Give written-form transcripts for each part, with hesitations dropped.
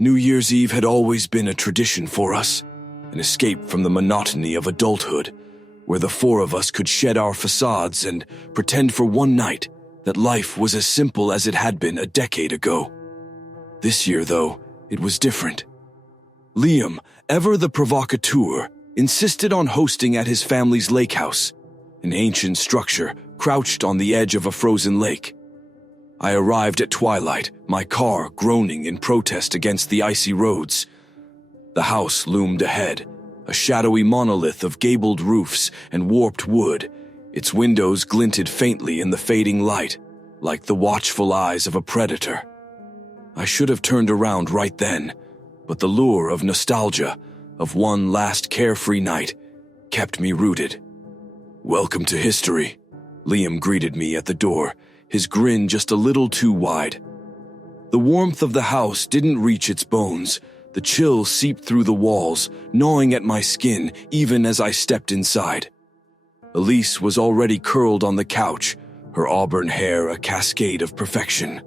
New Year's Eve had always been a tradition for us, an escape from the monotony of adulthood, where the four of us could shed our facades and pretend for one night that life was as simple as it had been a decade ago. This year, though, it was different. Liam, ever the provocateur, insisted on hosting at his family's lake house, an ancient structure crouched on the edge of a frozen lake. I arrived at twilight, my car groaning in protest against the icy roads. The house loomed ahead, a shadowy monolith of gabled roofs and warped wood. Its windows glinted faintly in the fading light, like the watchful eyes of a predator. I should have turned around right then, but the lure of nostalgia, of one last carefree night, kept me rooted. "Welcome to history," Liam greeted me at the door, his grin just a little too wide. The warmth of the house didn't reach its bones. The chill seeped through the walls, gnawing at my skin even as I stepped inside. Elise was already curled on the couch, her auburn hair a cascade of perfection.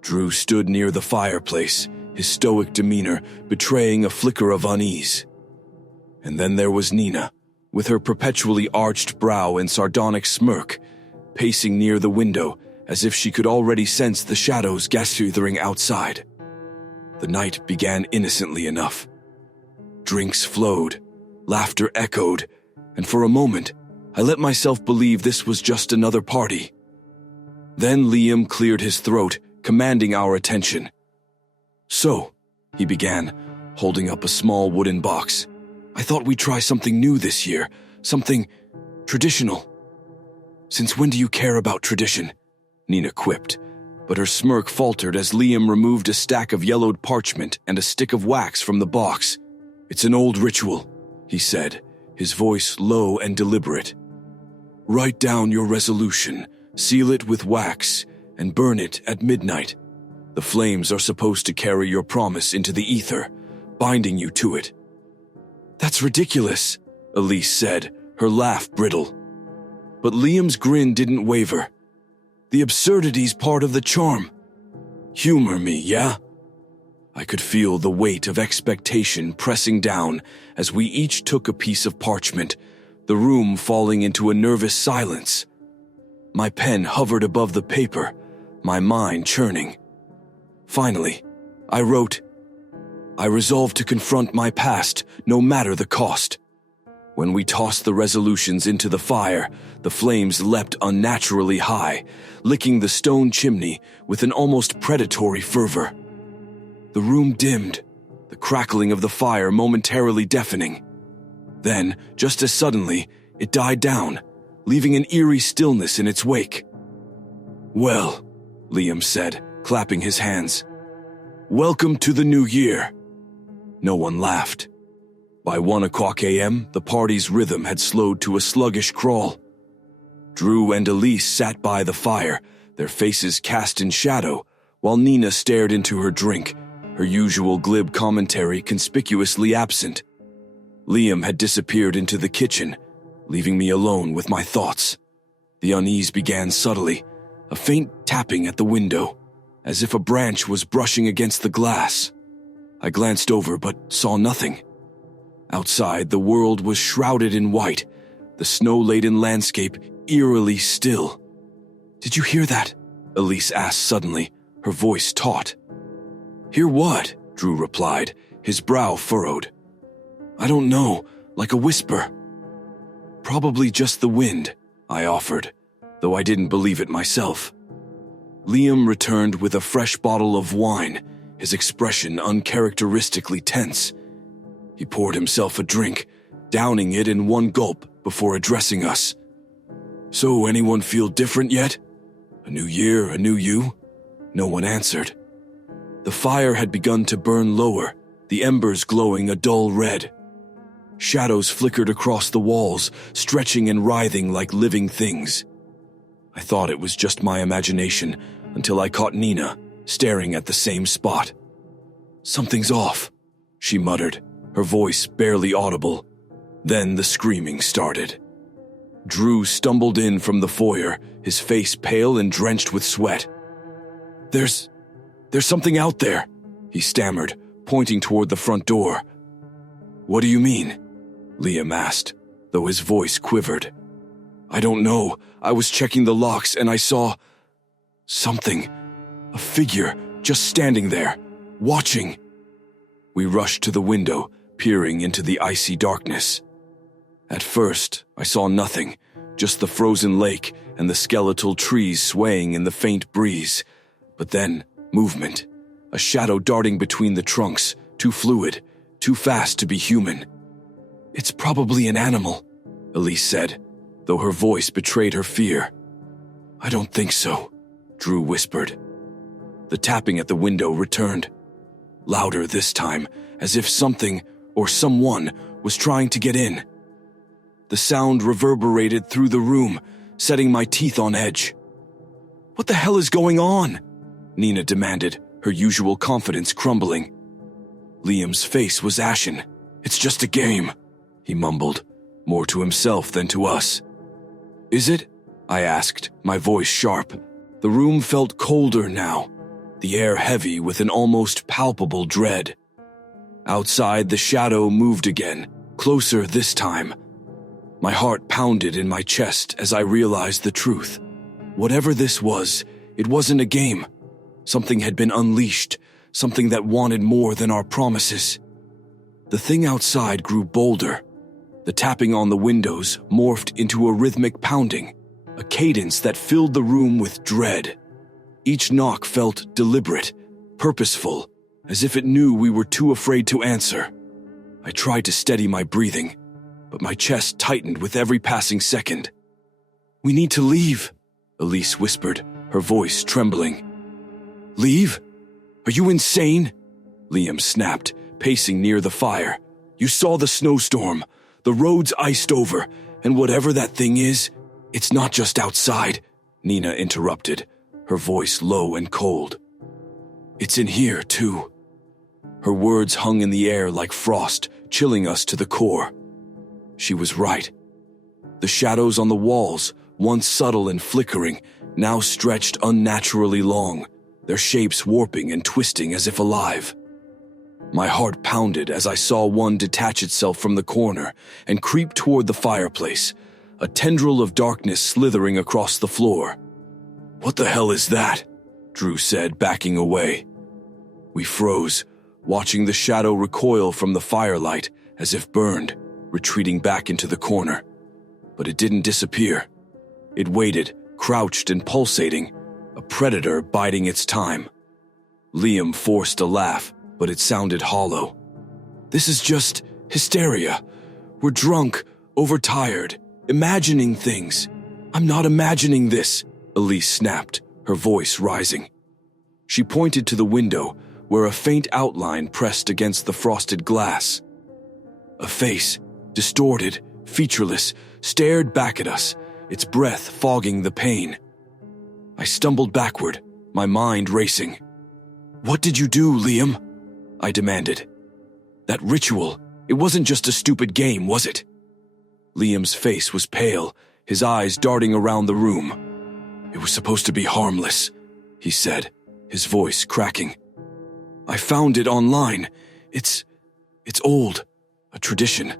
Drew stood near the fireplace, his stoic demeanor betraying a flicker of unease. And then there was Nina, with her perpetually arched brow and sardonic smirk, pacing near the window as if she could already sense the shadows gathering outside. The night began innocently enough. Drinks flowed, laughter echoed, and for a moment, I let myself believe this was just another party. Then Liam cleared his throat, commanding our attention. "So," he began, holding up a small wooden box, "I thought we'd try something new this year, something traditional." "Since when do you care about tradition?" Nina quipped, but her smirk faltered as Liam removed a stack of yellowed parchment and a stick of wax from the box. "It's an old ritual," he said, his voice low and deliberate. "Write down your resolution, seal it with wax, and burn it at midnight. The flames are supposed to carry your promise into the ether, binding you to it." "That's ridiculous," Elise said, her laugh brittle. But Liam's grin didn't waver. "The absurdity's part of the charm. Humor me, yeah?" I could feel the weight of expectation pressing down as we each took a piece of parchment, the room falling into a nervous silence. My pen hovered above the paper, my mind churning. Finally, I wrote, "I resolve to confront my past, no matter the cost." When we tossed the resolutions into the fire, the flames leapt unnaturally high, licking the stone chimney with an almost predatory fervor. The room dimmed, the crackling of the fire momentarily deafening. Then, just as suddenly, it died down, leaving an eerie stillness in its wake. "Well," Liam said, clapping his hands, "welcome to the new year." No one laughed. By 1:00 a.m., the party's rhythm had slowed to a sluggish crawl. Drew and Elise sat by the fire, their faces cast in shadow, while Nina stared into her drink, her usual glib commentary conspicuously absent. Liam had disappeared into the kitchen, leaving me alone with my thoughts. The unease began subtly, a faint tapping at the window, as if a branch was brushing against the glass. I glanced over but saw nothing. Outside, the world was shrouded in white, the snow-laden landscape eerily still. "Did you hear that?" Elise asked suddenly, her voice taut. "Hear what?" Drew replied, his brow furrowed. "I don't know, like a whisper." "Probably just the wind," I offered, though I didn't believe it myself. Liam returned with a fresh bottle of wine, his expression uncharacteristically tense. He poured himself a drink, downing it in one gulp before addressing us. "So anyone feel different yet? A new year, a new you?" No one answered. The fire had begun to burn lower, the embers glowing a dull red. Shadows flickered across the walls, stretching and writhing like living things. I thought it was just my imagination until I caught Nina staring at the same spot. "Something's off," she muttered, her voice barely audible. Then the screaming started. Drew stumbled in from the foyer, his face pale and drenched with sweat. There's something out there," he stammered, pointing toward the front door. "What do you mean?" Liam asked, though his voice quivered. "I don't know. I was checking the locks and I saw something, a figure just standing there, watching." We rushed to the window, peering into the icy darkness. At first, I saw nothing, just the frozen lake and the skeletal trees swaying in the faint breeze. But then, movement, a shadow darting between the trunks, too fluid, too fast to be human. "It's probably an animal," Elise said, though her voice betrayed her fear. "I don't think so," Drew whispered. The tapping at the window returned, louder this time, as if something or someone was trying to get in. The sound reverberated through the room, setting my teeth on edge. "What the hell is going on?" Nina demanded, her usual confidence crumbling. Liam's face was ashen. "It's just a game," he mumbled, more to himself than to us. "Is it?" I asked, my voice sharp. The room felt colder now, the air heavy with an almost palpable dread. Outside, the shadow moved again, closer this time. My heart pounded in my chest as I realized the truth. Whatever this was, it wasn't a game. Something had been unleashed, something that wanted more than our promises. The thing outside grew bolder. The tapping on the windows morphed into a rhythmic pounding, a cadence that filled the room with dread. Each knock felt deliberate, purposeful, as if it knew we were too afraid to answer. I tried to steady my breathing, but my chest tightened with every passing second. "We need to leave," Elise whispered, her voice trembling. "Leave? Are you insane?" Liam snapped, pacing near the fire. "You saw the snowstorm, the roads iced over, and whatever that thing is, it's not just outside," Nina interrupted, her voice low and cold. "It's in here, too." Her words hung in the air like frost, chilling us to the core. She was right. The shadows on the walls, once subtle and flickering, now stretched unnaturally long, their shapes warping and twisting as if alive. My heart pounded as I saw one detach itself from the corner and creep toward the fireplace, a tendril of darkness slithering across the floor. "What the hell is that?" Drew said, backing away. We froze, watching the shadow recoil from the firelight as if burned, retreating back into the corner. But it didn't disappear. It waited, crouched and pulsating, a predator biding its time. Liam forced a laugh, but it sounded hollow. "This is just hysteria. We're drunk, overtired, imagining things." "I'm not imagining this," Elise snapped, her voice rising. She pointed to the window, where a faint outline pressed against the frosted glass. A face, distorted, featureless, stared back at us, its breath fogging the pain. I stumbled backward, my mind racing. "What did you do, Liam?" I demanded. "That ritual, it wasn't just a stupid game, was it?" Liam's face was pale, his eyes darting around the room. "It was supposed to be harmless," he said, his voice cracking. "I found it online. It's old, a tradition.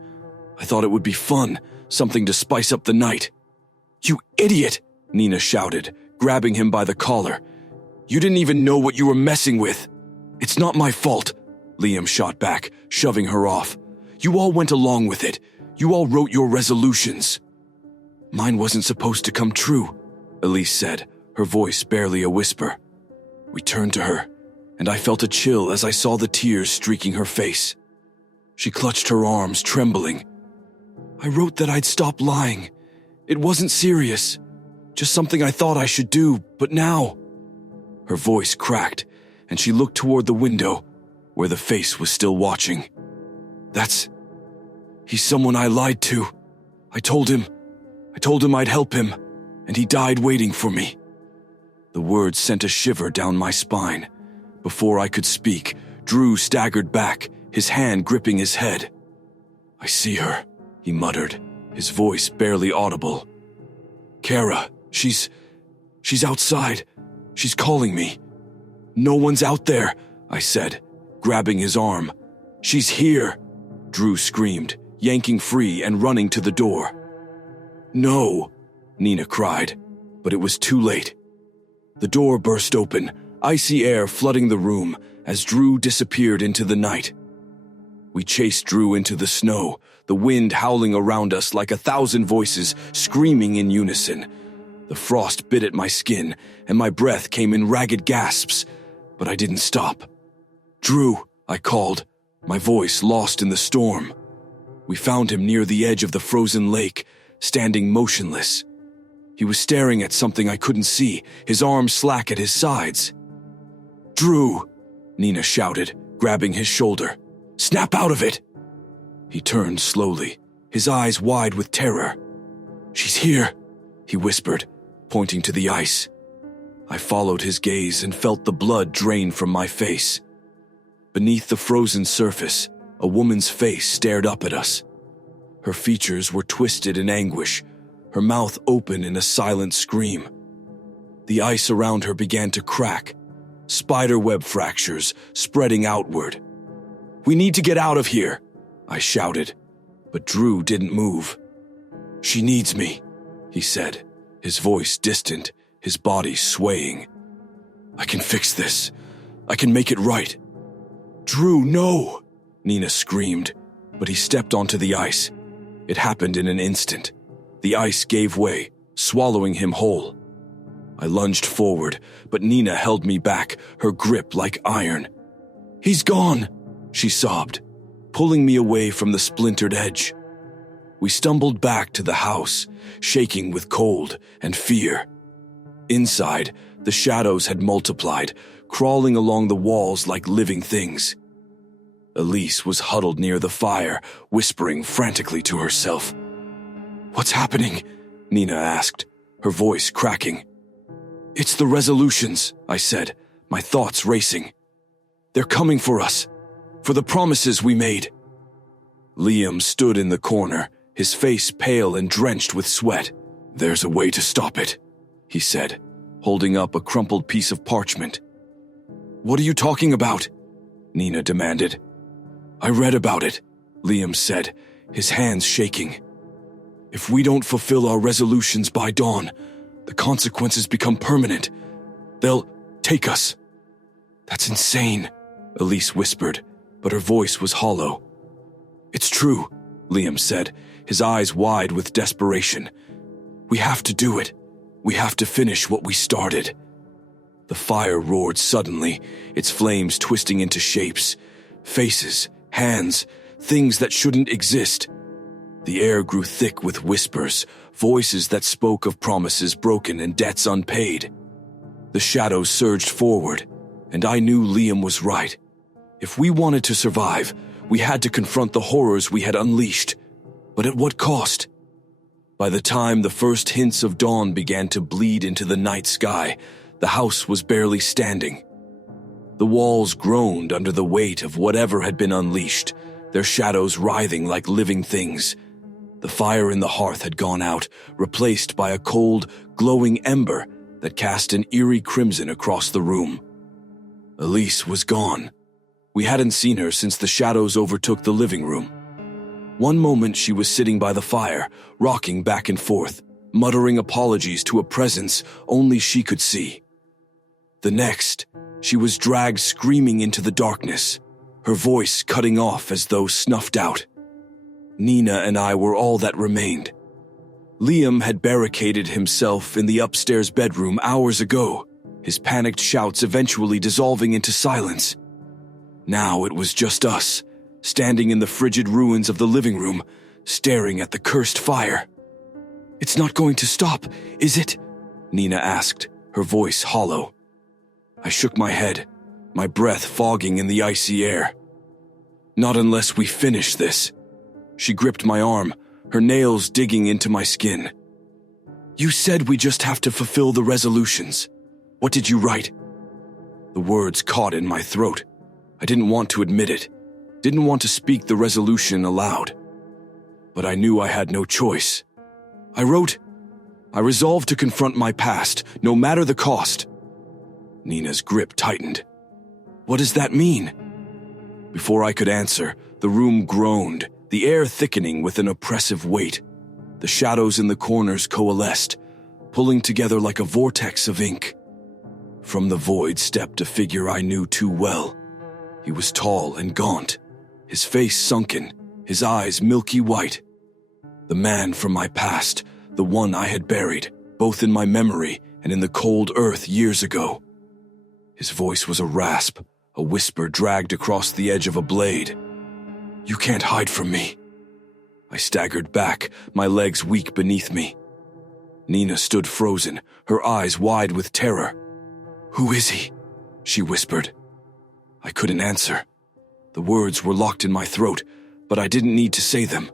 I thought it would be fun, something to spice up the night." "You idiot!" Nina shouted, grabbing him by the collar. "You didn't even know what you were messing with." "It's not my fault," Liam shot back, shoving her off. "You all went along with it. You all wrote your resolutions." "Mine wasn't supposed to come true," Elise said, her voice barely a whisper. We turned to her, and I felt a chill as I saw the tears streaking her face. She clutched her arms, trembling. "I wrote that I'd stop lying. It wasn't serious. Just something I thought I should do, but now..." Her voice cracked, and she looked toward the window, where the face was still watching. He's someone I lied to. I told him I'd help him, and he died waiting for me." The words sent a shiver down my spine. Before I could speak, Drew staggered back, his hand gripping his head. "I see her," he muttered, his voice barely audible. "Kara, she's outside. She's calling me." "No one's out there," I said, grabbing his arm. "She's here!" Drew screamed, yanking free and running to the door. "No!" Nina cried, but it was too late. The door burst open, icy air flooding the room as Drew disappeared into the night. We chased Drew into the snow, the wind howling around us like 1,000 voices screaming in unison. The frost bit at my skin, and my breath came in ragged gasps, but I didn't stop. "Drew," I called, my voice lost in the storm. We found him near the edge of the frozen lake, standing motionless. He was staring at something I couldn't see, his arms slack at his sides. "Drew!" Nina shouted, grabbing his shoulder. "Snap out of it!" He turned slowly, his eyes wide with terror. "She's here," he whispered, pointing to the ice. I followed his gaze and felt the blood drain from my face. Beneath the frozen surface, a woman's face stared up at us. Her features were twisted in anguish, her mouth open in a silent scream. The ice around her began to crack, spiderweb fractures spreading outward. "We need to get out of here," I shouted, but Drew didn't move. "She needs me," he said, his voice distant, his body swaying. "I can fix this. I can make it right." "Drew, no!" Nina screamed, but he stepped onto the ice. It happened in an instant. The ice gave way, swallowing him whole. I lunged forward, but Nina held me back, her grip like iron. "He's gone!" she sobbed, pulling me away from the splintered edge. We stumbled back to the house, shaking with cold and fear. Inside, the shadows had multiplied, crawling along the walls like living things. Elise was huddled near the fire, whispering frantically to herself. "What's happening?" Nina asked, her voice cracking. "It's the resolutions," I said, my thoughts racing. "They're coming for us, for the promises we made." Liam stood in the corner, his face pale and drenched with sweat. "There's a way to stop it," he said, holding up a crumpled piece of parchment. "What are you talking about?" Nina demanded. "I read about it," Liam said, his hands shaking. "If we don't fulfill our resolutions by dawn, the consequences become permanent. They'll take us." "That's insane," Elise whispered, but her voice was hollow. "It's true," Liam said, his eyes wide with desperation. "We have to do it. We have to finish what we started." The fire roared suddenly, its flames twisting into shapes, faces, hands, things that shouldn't exist. The air grew thick with whispers, voices that spoke of promises broken and debts unpaid. The shadows surged forward, and I knew Liam was right. If we wanted to survive, we had to confront the horrors we had unleashed. But at what cost? By the time the first hints of dawn began to bleed into the night sky, the house was barely standing. The walls groaned under the weight of whatever had been unleashed, their shadows writhing like living things. The fire in the hearth had gone out, replaced by a cold, glowing ember that cast an eerie crimson across the room. Elise was gone. We hadn't seen her since the shadows overtook the living room. One moment she was sitting by the fire, rocking back and forth, muttering apologies to a presence only she could see. The next, she was dragged screaming into the darkness, her voice cutting off as though snuffed out. Nina and I were all that remained. Liam had barricaded himself in the upstairs bedroom hours ago, his panicked shouts eventually dissolving into silence. Now it was just us, standing in the frigid ruins of the living room, staring at the cursed fire. "It's not going to stop, is it?" Nina asked, her voice hollow. I shook my head, my breath fogging in the icy air. "Not unless we finish this." She gripped my arm, her nails digging into my skin. "You said we just have to fulfill the resolutions. What did you write?" The words caught in my throat. I didn't want to admit it, didn't want to speak the resolution aloud. But I knew I had no choice. I wrote, "I resolved to confront my past, no matter the cost." Nina's grip tightened. "What does that mean?" Before I could answer, the room groaned, the air thickening with an oppressive weight. The shadows in the corners coalesced, pulling together like a vortex of ink. From the void stepped a figure I knew too well. He was tall and gaunt, his face sunken, his eyes milky white. The man from my past, the one I had buried, both in my memory and in the cold earth years ago. His voice was a rasp, a whisper dragged across the edge of a blade. "You can't hide from me." I staggered back, my legs weak beneath me. Nina stood frozen, her eyes wide with terror. "Who is he?" she whispered. I couldn't answer. The words were locked in my throat, but I didn't need to say them.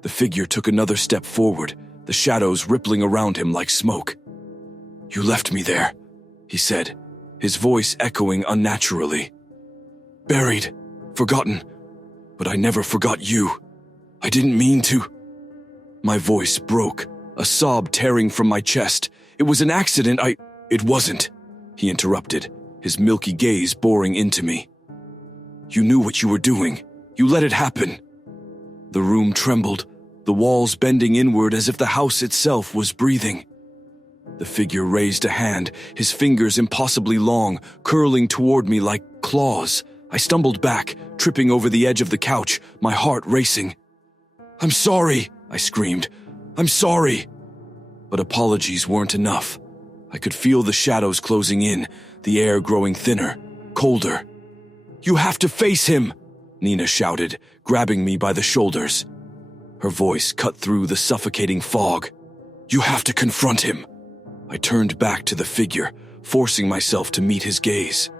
The figure took another step forward, the shadows rippling around him like smoke. "You left me there," he said, his voice echoing unnaturally. "Buried, forgotten, but I never forgot you. I didn't mean to." My voice broke, a sob tearing from my chest. "It was an accident, It wasn't," he interrupted, his milky gaze boring into me. "You knew what you were doing. You let it happen." The room trembled, the walls bending inward as if the house itself was breathing. The figure raised a hand, his fingers impossibly long, curling toward me like claws. I stumbled back, tripping over the edge of the couch, my heart racing. "I'm sorry," I screamed. "I'm sorry." But apologies weren't enough. I could feel the shadows closing in, the air growing thinner, colder. "You have to face him," Nina shouted, grabbing me by the shoulders. Her voice cut through the suffocating fog. "You have to confront him." I turned back to the figure, forcing myself to meet his gaze.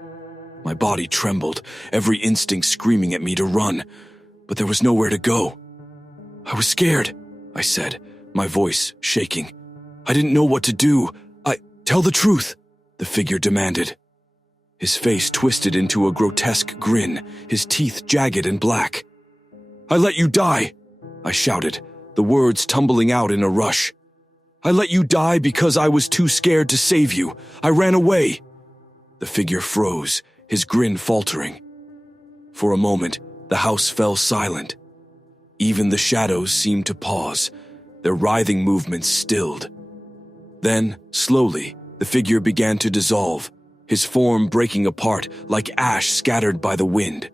My body trembled, every instinct screaming at me to run, but there was nowhere to go. "I was scared," I said, my voice shaking. "I didn't know what to do. Tell the truth," the figure demanded. His face twisted into a grotesque grin, his teeth jagged and black. "I let you die," I shouted, the words tumbling out in a rush. "I let you die because I was too scared to save you. I ran away." The figure froze, his grin faltering. For a moment, the house fell silent. Even the shadows seemed to pause, their writhing movements stilled. Then, slowly, the figure began to dissolve, his form breaking apart like ash scattered by the wind.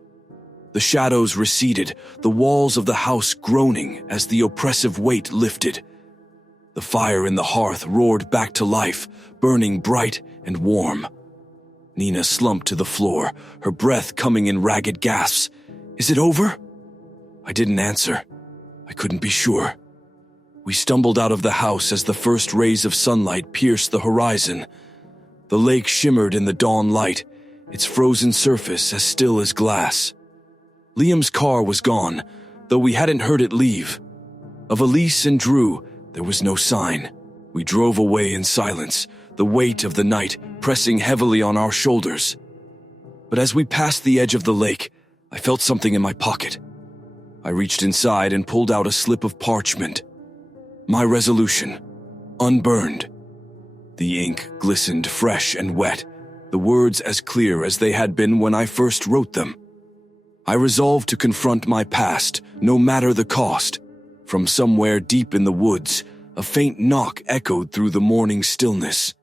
The shadows receded, the walls of the house groaning as the oppressive weight lifted. The fire in the hearth roared back to life, burning bright and warm. Nina slumped to the floor, her breath coming in ragged gasps. "Is it over?" I didn't answer. I couldn't be sure. We stumbled out of the house as the first rays of sunlight pierced the horizon. The lake shimmered in the dawn light, its frozen surface as still as glass. Liam's car was gone, though we hadn't heard it leave. Of Elise and Drew, there was no sign. We drove away in silence, the weight of the night pressing heavily on our shoulders. But as we passed the edge of the lake, I felt something in my pocket. I reached inside and pulled out a slip of parchment. My resolution, unburned. The ink glistened fresh and wet, the words as clear as they had been when I first wrote them. I resolved to confront my past, no matter the cost. From somewhere deep in the woods, a faint knock echoed through the morning stillness.